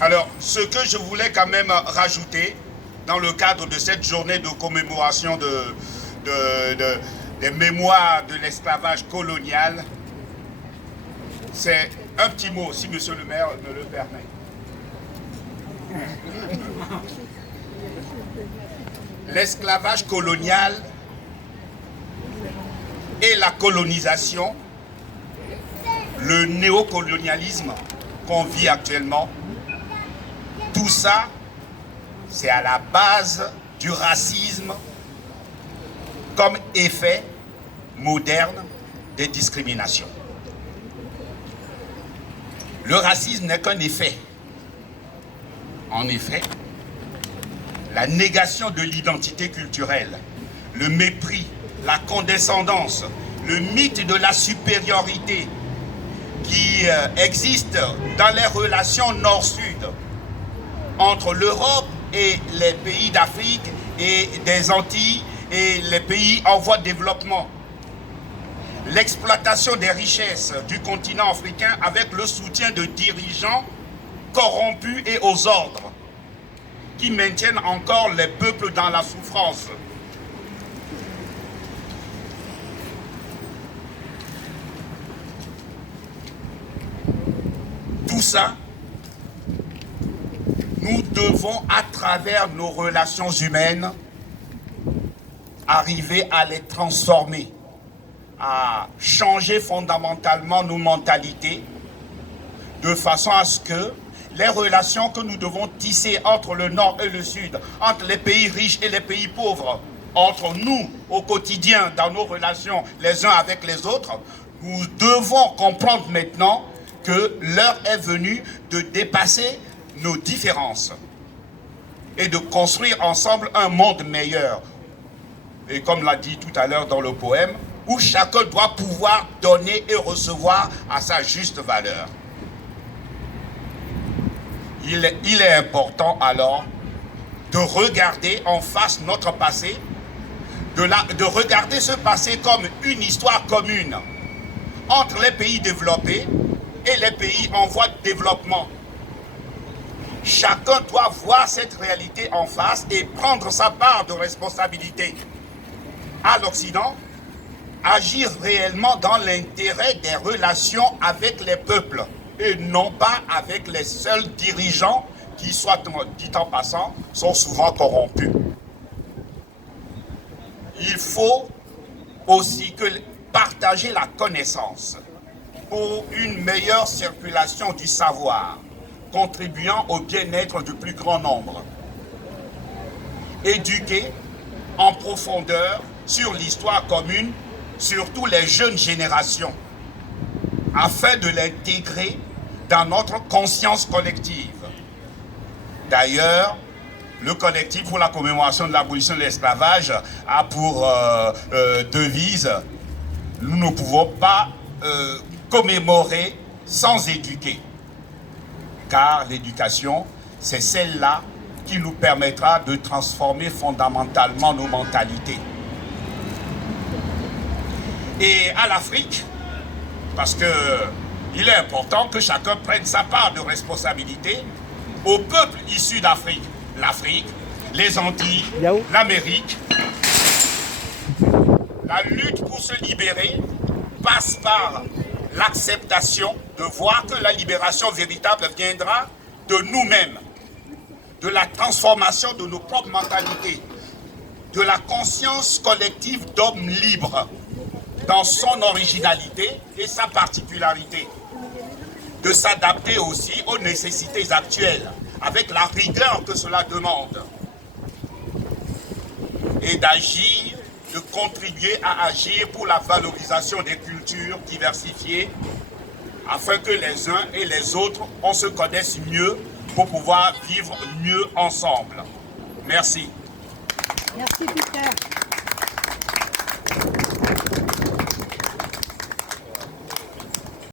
Alors, ce que je voulais quand même rajouter dans le cadre de cette journée de commémoration des mémoires de l'esclavage colonial, c'est un petit mot, si monsieur le maire me le permet. L'esclavage colonial et la colonisation, le néocolonialisme qu'on vit actuellement, tout ça, c'est à la base du racisme comme effet moderne des discriminations. Le racisme n'est qu'un effet. En effet, la négation de l'identité culturelle, le mépris, la condescendance, le mythe de la supériorité qui existe dans les relations nord-sud entre l'Europe et les pays d'Afrique et des Antilles et les pays en voie de développement. L'exploitation des richesses du continent africain avec le soutien de dirigeants corrompus et aux ordres qui maintiennent encore les peuples dans la souffrance. Tout ça, nous devons, à travers nos relations humaines, arriver à les transformer, à changer fondamentalement nos mentalités, de façon à ce que les relations que nous devons tisser entre le Nord et le Sud, entre les pays riches et les pays pauvres, entre nous au quotidien dans nos relations les uns avec les autres, nous devons comprendre maintenant que l'heure est venue de dépasser nos différences et de construire ensemble un monde meilleur. Et comme l'a dit tout à l'heure dans le poème, où chacun doit pouvoir donner et recevoir à sa juste valeur. Il est important alors de regarder en face notre passé, de regarder ce passé comme une histoire commune entre les pays développés et les pays en voie de développement. Chacun doit voir cette réalité en face et prendre sa part de responsabilité. À l'Occident, agir réellement dans l'intérêt des relations avec les peuples et non pas avec les seuls dirigeants qui, soit dit en passant, sont souvent corrompus. Il faut aussi partager la connaissance pour une meilleure circulation du savoir, contribuant au bien-être du plus grand nombre. Éduquer en profondeur sur l'histoire commune, surtout les jeunes générations, afin de l'intégrer dans notre conscience collective. D'ailleurs, le collectif pour la commémoration de l'abolition de l'esclavage a pour devise « Nous ne pouvons pas commémorer sans éduquer ». Car l'éducation, c'est celle-là qui nous permettra de transformer fondamentalement nos mentalités. Et à l'Afrique, parce qu'il est important que chacun prenne sa part de responsabilité, au peuple issu d'Afrique, l'Afrique, les Antilles, l'Amérique, la lutte pour se libérer passe par l'acceptation de voir que la libération véritable viendra de nous-mêmes, de la transformation de nos propres mentalités, de la conscience collective d'hommes libres dans son originalité et sa particularité, de s'adapter aussi aux nécessités actuelles avec la rigueur que cela demande et d'agir, de contribuer à agir pour la valorisation des cultures diversifiées afin que les uns et les autres, on se connaisse mieux pour pouvoir vivre mieux ensemble. Merci. Merci Peter.